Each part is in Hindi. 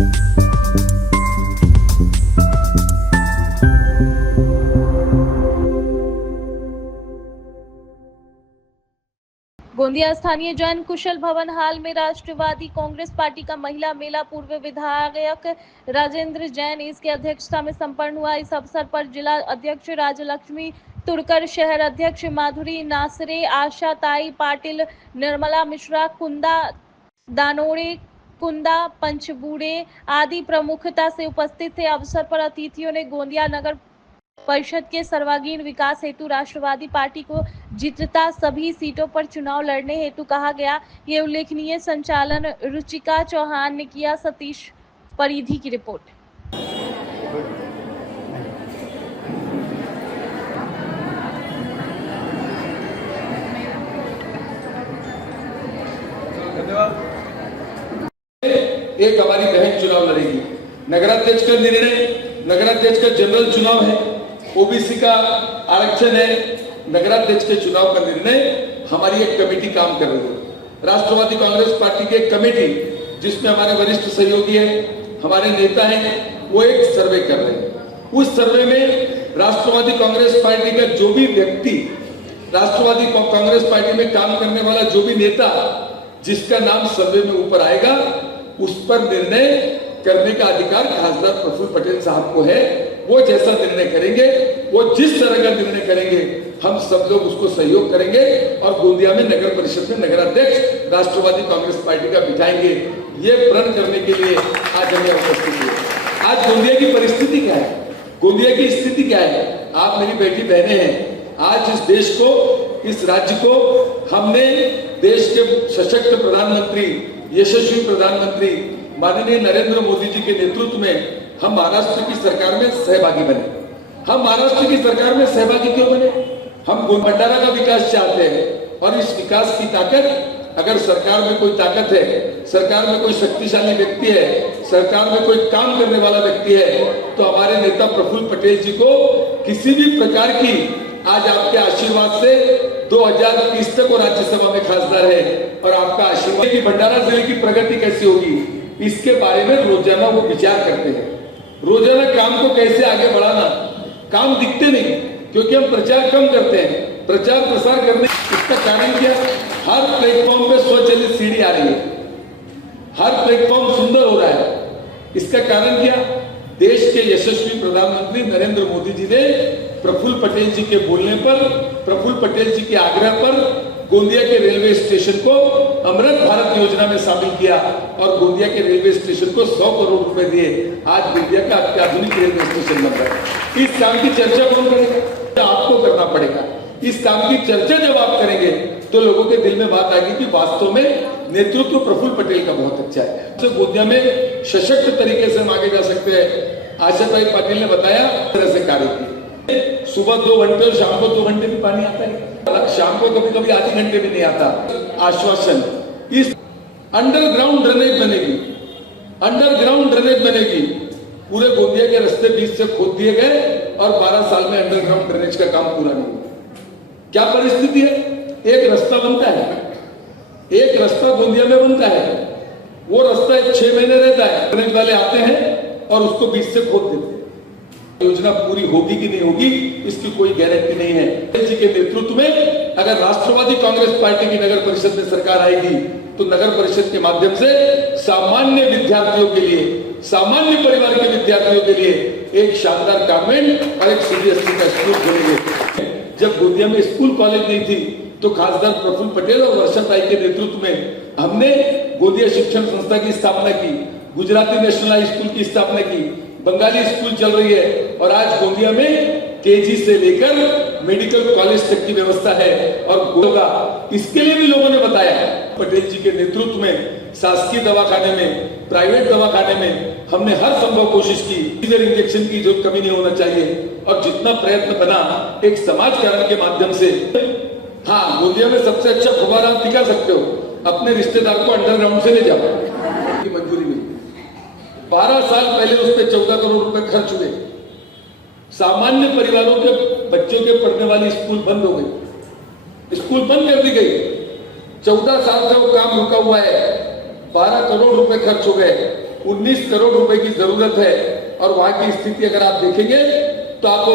गोंदिया स्थानीय जैन कुशल भवन हाल में राष्ट्रवादी कांग्रेस पार्टी का महिला मेला पूर्व विधायक राजेंद्र जैन इसकी अध्यक्षता में संपन्न हुआ। इस अवसर पर जिला अध्यक्ष राजलक्ष्मी तुरकर, शहर अध्यक्ष माधुरी नासरे, आशा ताई पाटिल, निर्मला मिश्रा, कुंदा दानोड़े, कुंदा पंचबूढ़े आदि प्रमुखता से उपस्थित थे। अवसर पर अतिथियों ने गोंदिया नगर परिषद के सर्वांगीण विकास हेतु राष्ट्रवादी पार्टी को जीतता सभी सीटों पर चुनाव लड़ने हेतु कहा गया। ये उल्लेखनीय संचालन रुचिका चौहान ने किया। सतीश परिधि की रिपोर्ट। एक हमारी बहन चुनाव लड़ेगी। नगराध्यक्ष का निर्णय, नगराध्यक्ष का जनरल चुनाव है, ओबीसी का आरक्षण है, नगराध्यक्ष के चुनाव का निर्णय हमारी एक कमेटी काम कर रही है। राष्ट्रवादी कांग्रेस पार्टी की एक कमेटी जिसमें हमारे वरिष्ठ सहयोगी हैं, हमारे नेता हैं, वो एक सर्वे कर रहे हैं। उस सर्वे में राष्ट्रवादी कांग्रेस पार्टी का जो भी व्यक्ति, राष्ट्रवादी कांग्रेस पार्टी में काम करने वाला जो भी नेता जिसका नाम सर्वे में ऊपर आएगा, उस पर निर्णय करने का अधिकार खासदार प्रफुल्ल पटेल साहब को है। वो जैसा निर्णय करेंगे, वो जिस तरह का निर्णय करेंगे, हम सब लोग उसको सहयोग करेंगे और गोंदिया में नगर परिषद में नगराध्यक्ष राष्ट्रवादी कांग्रेस पार्टी का बिठाएंगे। ये प्रण करने के लिए आज हमें उपस्थित हुए। आज गोंदिया की परिस्थिति क्या है, गोंदिया की स्थिति क्या है? आप मेरी बेटी बहनें हैं। आज इस देश को, इस राज्य को हमने देश के सशक्त प्रधानमंत्री, यशस्वी प्रधानमंत्री माननीय नरेंद्र मोदी जी के नेतृत्व में हम महाराष्ट्र की सरकार में सहभागी बने। हम महाराष्ट्र की सरकार में सहभागी क्यों बने? हम भंडारा का विकास चाहते हैं और इस विकास की ताकत, अगर सरकार में कोई ताकत है, सरकार में कोई शक्तिशाली व्यक्ति है, सरकार में कोई काम करने वाला व्यक्ति है, तो हमारे नेता प्रफुल्ल पटेल जी को किसी भी प्रकार की, आज आपके आशीर्वाद से 2030 तक वो राज्यसभा में खासदार है और आपका आशीर्वाद की भंडारा जिले की प्रगति कैसी होगी, इसके बारे में रोजाना वो विचार करते हैं। रोजाना काम को कैसे आगे बढ़ाना, काम दिखते नहीं क्योंकि हम प्रचार कम करते हैं। प्रचार प्रसार करने इसका कारण क्या? हर प्लेटफॉर्म पे स्वचालित सीढ़ी आ रही है, हर प्लेटफॉर्म सुंदर हो रहा है। इसका कारण क्या? देश के यशस्वी प्रधानमंत्री नरेंद्र मोदी जी ने प्रफुल्ल पटेल जी के बोलने पर, प्रफुल्ल पटेल जी के आग्रह पर गोंदिया के रेलवे स्टेशन को अमृत भारत योजना में शामिल किया और गोंदिया के रेलवे स्टेशन को 100 करोड़ रुपए दिए। आज गोंदिया का अत्याधुनिक रेलवे स्टेशन बन रहा है। इस काम की चर्चा कौन करेगा? आपको करना पड़ेगा। इस काम की चर्चा जब आप करेंगे तो लोगों के दिल में बात आएगी कि वास्तव में नेतृत्व प्रफुल्ल पटेल का बहुत अच्छा है। तो गोंदिया में सशक्त तरीके से हम आगे जा सकते हैं। आशा ताई पाटिल ने बताया तरह से कार्य किया। सुबह 2 घंटे और शाम को 2 घंटे भी पानी आता है, शाम को कभी कभी आधे घंटे भी नहीं आता। आश्वासन, इस अंडरग्राउंड ड्रेनेज बनेगी, अंडरग्राउंड ड्रेनेज बनेगी। पूरे गोंदिया के रास्ते बीच से खोद दिए गए और 12 साल में अंडरग्राउंड ड्रेनेज का काम पूरा नहीं हुआ। क्या परिस्थिति है? एक रास्ता बनता है, एक रास्ता गोंदिया में बनता है, वो रास्ता 6 महीने रहता है, ड्रेनेज वाले आते हैं और उसको बीच से खोद देते हैं। योजना पूरी होगी कि नहीं होगी इसकी कोई गारंटी नहीं है। जी के नेतृत्व में अगर राष्ट्रवादी कांग्रेस पार्टी की नगर परिषद में सरकार आएगी तो नगर परिषद के माध्यम से सामान्य विद्यार्थियों के लिए, सामान्य परिवार के विद्यार्थियों के लिए एक शानदार कॉन्वेंट और एक सीबीएसई का स्कूल खोलेंगे। जब गोंदिया में स्कूल कॉलेज नहीं थी तो खासदार प्रफुल्ल पटेल और वर्षा ताई के नेतृत्व में हमने गोंदिया शिक्षण संस्था की स्थापना की, गुजराती नेशनल हाई स्कूल की स्थापना की, बंगाली स्कूल चल रही है और आज गोंदिया में केजी से लेकर मेडिकल कॉलेज तक की व्यवस्था है और होगा। इसके लिए भी लोगों ने बताया। पटेल जी के नेतृत्व में शासकीय दवाखाने में, प्राइवेट दवाखाने में हमने हर संभव कोशिश की। सीजर इंजेक्शन की जो कमी नहीं होना चाहिए और जितना प्रयत्न बना एक समाजकारण के माध्यम से। हाँ, गोंदिया में सबसे अच्छा फुवारा आप दिखा सकते हो, अपने रिश्तेदार को अंडरग्राउंड से ले जाओ की मंजूरी मिली। 12 साल पहले उस पर 14 करोड़ रुपए खर्च हुए। सामान्य परिवारों के बच्चों के पढ़ने वाली स्कूल बंद हो गई, स्कूल बंद कर दी गई। 14 साल से वो काम रुका हुआ है, 12 करोड़ रुपए खर्च हो गए। 19 करोड़ रुपए की जरूरत है। और वहां की स्थिति अगर आप देखेंगे तो आपको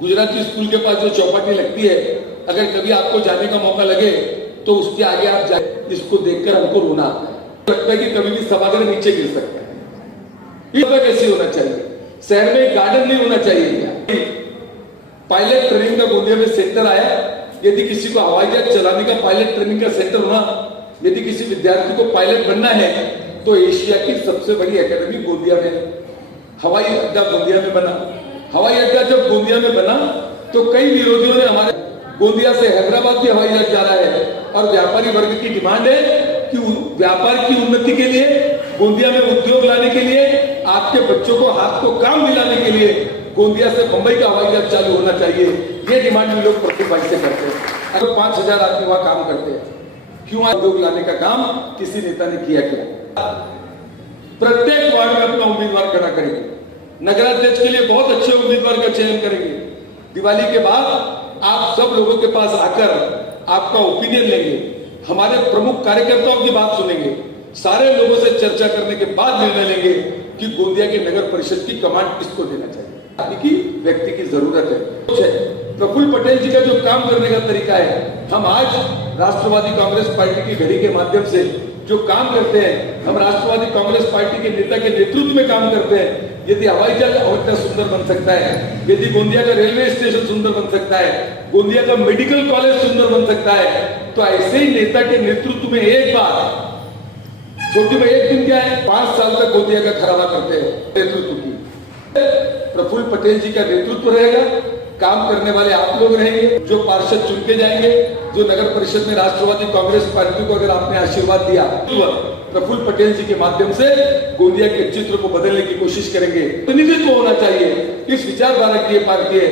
गुजराती स्कूल के पास जो चौपाटी लगती है, अगर कभी आपको जाने का मौका लगे तो उसके आगे आप जाए, इसको देखकर हमको रोना आता है। लगता है कि कभी भी सभागृह नीचे गिर सकता है। ये कैसे होना चाहिए? शहर में गार्डन नहीं होना चाहिए क्या? पायलट ट्रेनिंग का गोंदिया में सेंटर आया। यदि किसी को हवाई जहाज चलाने का पायलट ट्रेनिंग का सेंटर हुआ, यदि किसी विद्यार्थी को पायलट बनना है तो एशिया की सबसे बड़ी एकेडमी गोंदिया में, हवाई अड्डा गोंदिया में बना। हवाई अड्डा जब गोंदिया में बना तो कई विरोधियों ने हमारे गोंदिया से हैदराबाद भी हवाई जहाज जा रहा है, और व्यापारी वर्ग की डिमांड है कि व्यापार की उन्नति के लिए, गोंदिया में उद्योग लाने के लिए, आपके बच्चों को हाथ को काम दिलाने के लिए गोंदिया से मुंबई का हवाई जहाज चालू होना चाहिए। ये डिमांड भी लोग प्रतिभागी से करते हैं। अगर 5000 आदमी वहां काम करते हैं, क्यों उद्योग लाने का काम किसी नेता ने किया क्या? प्रत्येक वार्ड में अपना उम्मीदवार खड़ा करेंगे। नगराध्यक्ष के लिए बहुत अच्छे उम्मीदवार का चयन करेंगे। दिवाली के बाद आप सब लोगों के पास आकर आपका ओपिनियन लेंगे, हमारे प्रमुख कार्यकर्ताओं की बात सुनेंगे, सारे लोगों से चर्चा करने के बाद निर्णय लेंगे कि गोंदिया के नगर परिषद की कमांड किसको देना चाहिए। की व्यक्ति की जरूरत है। प्रफुल्ल पटेल जी का जो काम करने का तरीका है, हम आज राष्ट्रवादी कांग्रेस पार्टी की घड़ी के माध्यम से जो काम करते हैं, हम राष्ट्रवादी कांग्रेस पार्टी के नेता के नेतृत्व में काम करते हैं। यदि हवाई जहाज अवश्य सुंदर बन सकता है, यदि गोंदिया का रेलवे स्टेशन सुंदर बन सकता है, गोंदिया का मेडिकल कॉलेज सुंदर बन सकता है, तो ऐसे ही नेता के नेतृत्व में एक बार, क्योंकि मैं एक दिन क्या है 5 साल तक गोंदिया का खराबा करते हैं नेतृत्व की, प्रफुल्ल पटेल जी का नेतृत्व रहेगा। काम करने वाले आप लोग रहेंगे, जो पार्षद चुन के जाएंगे, जो नगर परिषद में राष्ट्रवादी कांग्रेस पार्टी को अगर आपने आशीर्वाद दिया, प्रफुल्ल पटेल जी के माध्यम से गोंदिया के चित्र को बदलने की कोशिश करेंगे। प्रतिनिधित्व होना चाहिए। इस विचारधारा की पार्टी है।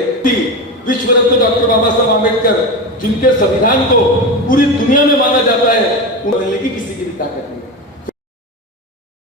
विश्व रत्न डॉक्टर बाबा साहब आम्बेडकर, जिनके संविधान को पूरी दुनिया में माना जाता है, उन्हें बदलने की किसी की भी ताकत नहीं।